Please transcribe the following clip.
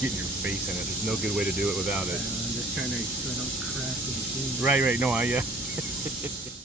getting your face in it. There's no good way to do it without it. I'm just trying to so I don't crash the machine. Right. No,